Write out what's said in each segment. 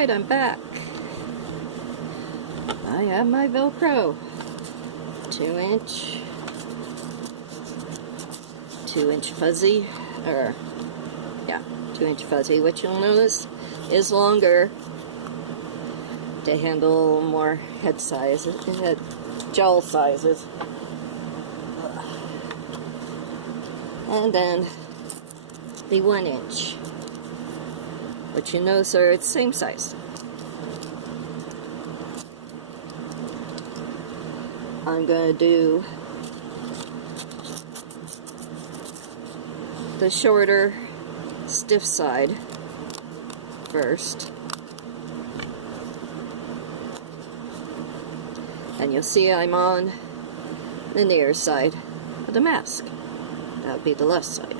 Alright, I'm back. I have my Velcro. 2-inch fuzzy, or yeah, 2-inch fuzzy, which you'll notice is longer to handle more head sizes, head gel sizes. And then the 1-inch, which you notice are the same size. I'm going to do the shorter, stiff side first. And you'll see I'm on the near side of the mask. That would be the left side.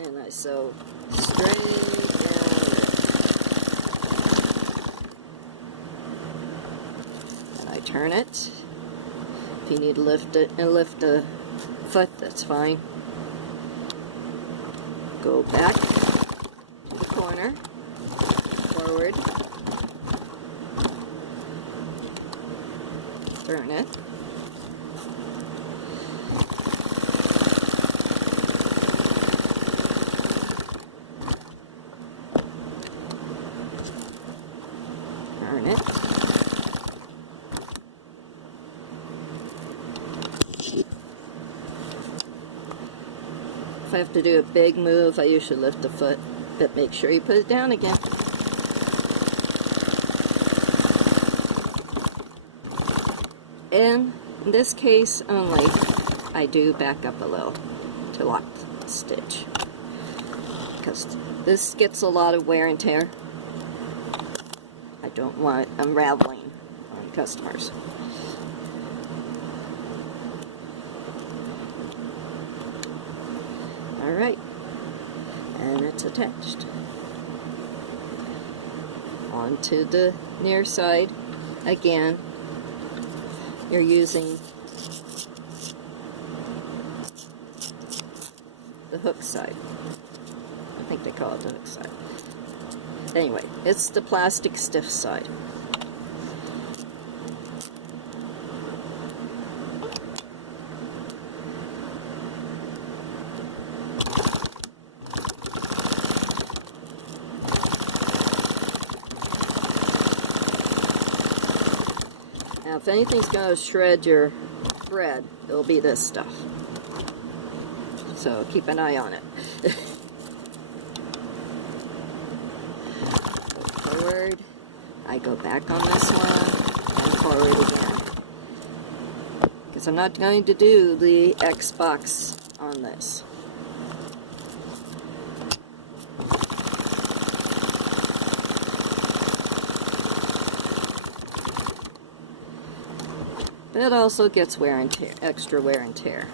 And I sew straight down. And I turn it. If you need to lift it and lift the foot, that's fine. Go back to the corner, forward, turn it. Turn it. If I have to do a big move, I usually lift the foot, but make sure you put it down again. In this case only, I do back up a little to lock the stitch, because this gets a lot of wear and tear. I don't want unraveling on customers. Alright, and it's attached. Onto the near side. Again, you're using the hook side. I think they call it the hook side. Anyway, it's the plastic stiff side. Now, if anything's going to shred your thread, it'll be this stuff. So keep an eye on it. Go forward. I go back on this one and forward again. Because I'm not going to do the X box on this. But it also gets wear and tear, extra wear and tear.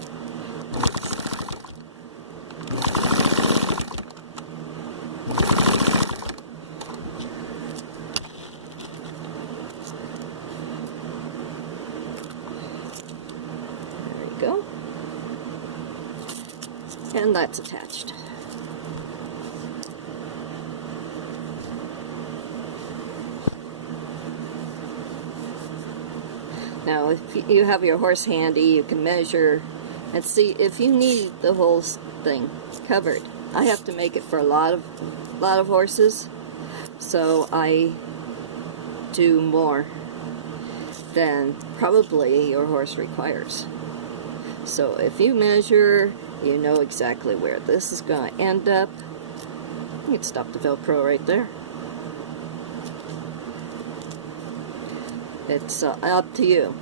There we go. And that's attached. Now, if you have your horse handy, you can measure and see if you need the whole thing covered. I have to make it for a lot of horses, so I do more than probably your horse requires. So if you measure, you know exactly where this is going to end up. You can stop the Velcro right there. It's up to you.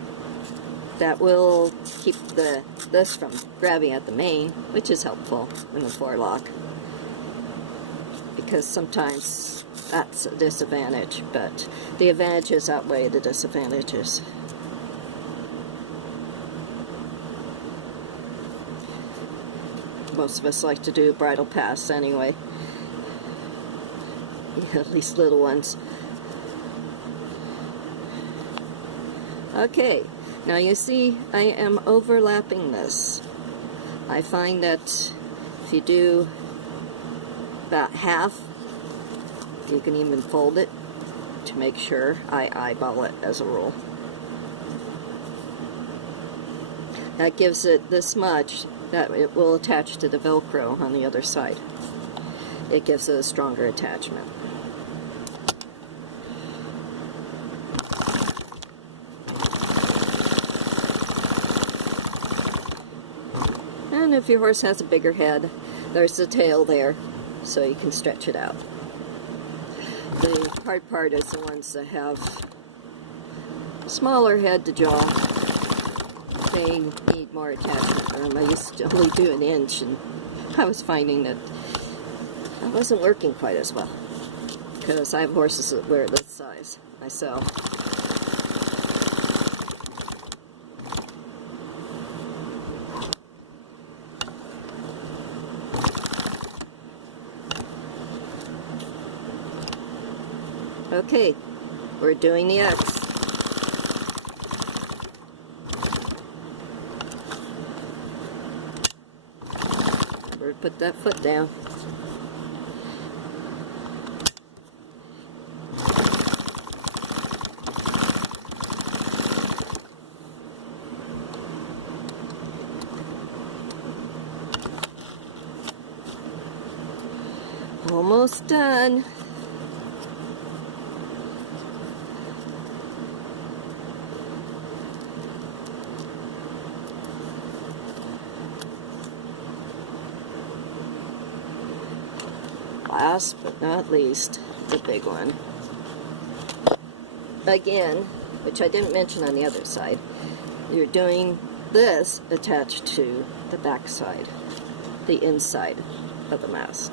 That will keep this from grabbing at the mane, which is helpful in the forelock, because sometimes that's a disadvantage, but the advantages outweigh the disadvantages. Most of us like to do bridle pass anyway. Yeah, at least little ones. Okay, now you see I am overlapping this. I find that if you do about half, you can even fold it to make sure. I eyeball it as a rule. That gives it this much that it will attach to the Velcro on the other side. It gives it a stronger attachment. And if your horse has a bigger head, there's the tail there, so you can stretch it out. The hard part is the ones that have smaller head to jaw. They need more attachment. I used to only do an inch, and I was finding that I wasn't working quite as well, because I have horses that wear this size myself. Okay, we're doing the X. Remember to put that foot down. Almost done. Last but not least, the big one. Again, which I didn't mention on the other side, you're doing this attached to the back side, the inside of the mask.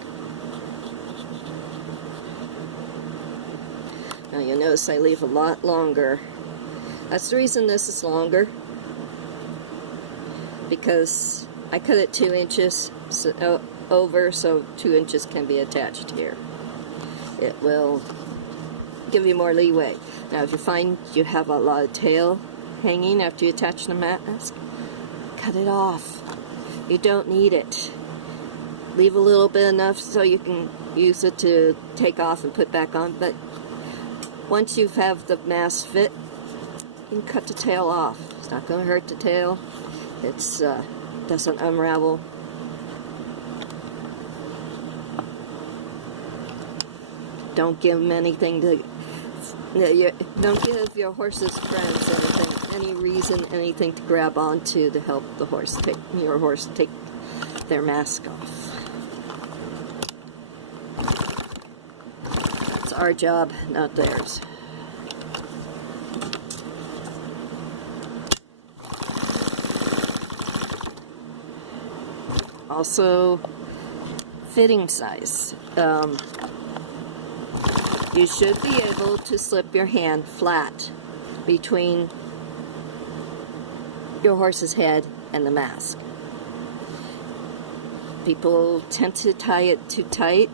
Now you'll notice I leave a lot longer. That's the reason this is longer, because I cut it 2 inches over, so 2 inches can be attached here. It will give you more leeway. Now if you find you have a lot of tail hanging after you attach the mask, cut it off. You don't need it. Leave a little bit enough so you can use it to take off and put back on, but once you have the mask fit, you can cut the tail off. It's not going to hurt the tail. It's doesn't unravel. Don't give them anything to. Don't give your horse's friends any reason, anything to grab onto to help the horse your horse take their mask off. It's our job, not theirs. Also, fitting size. You should be able to slip your hand flat between your horse's head and the mask. People tend to tie it too tight,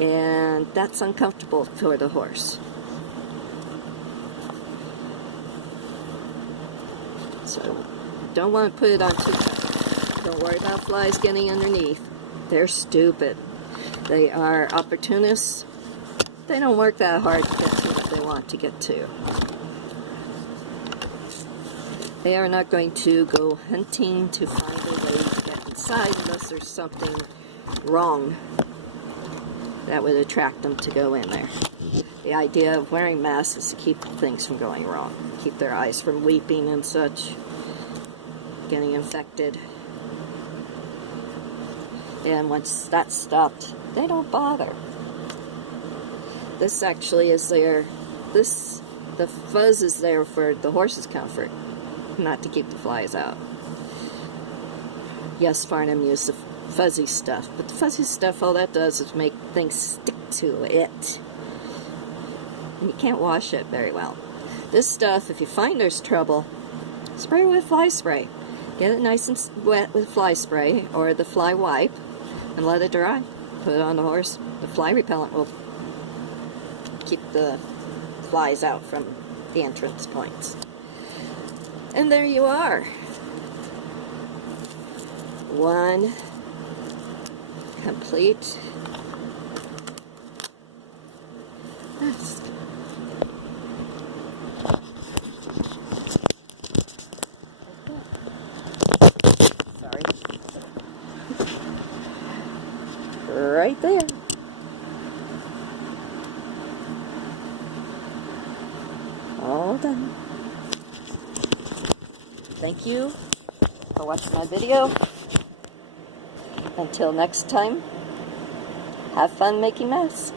and that's uncomfortable for the horse. So, don't want to put it on too tight. Don't worry about flies getting underneath. They're stupid. They are opportunists. They don't work that hard to get to what they want to get to. They are not going to go hunting to find a way to get inside unless there's something wrong that would attract them to go in there. The idea of wearing masks is to keep things from going wrong. Keep their eyes from weeping and such, getting infected. And once that's stopped, they don't bother. This actually is there, the fuzz is there for the horse's comfort, not to keep the flies out. Yes, Farnham used the fuzzy stuff, but the fuzzy stuff, all that does is make things stick to it. And you can't wash it very well. This stuff, if you find there's trouble, spray with fly spray. Get it nice and wet with fly spray or the fly wipe and let it dry. Put it on the horse. The fly repellent will keep the flies out from the entrance points. And there you are. One complete mask. Sorry. Right there. All done. Thank you for watching my video. Until next time, have fun making masks.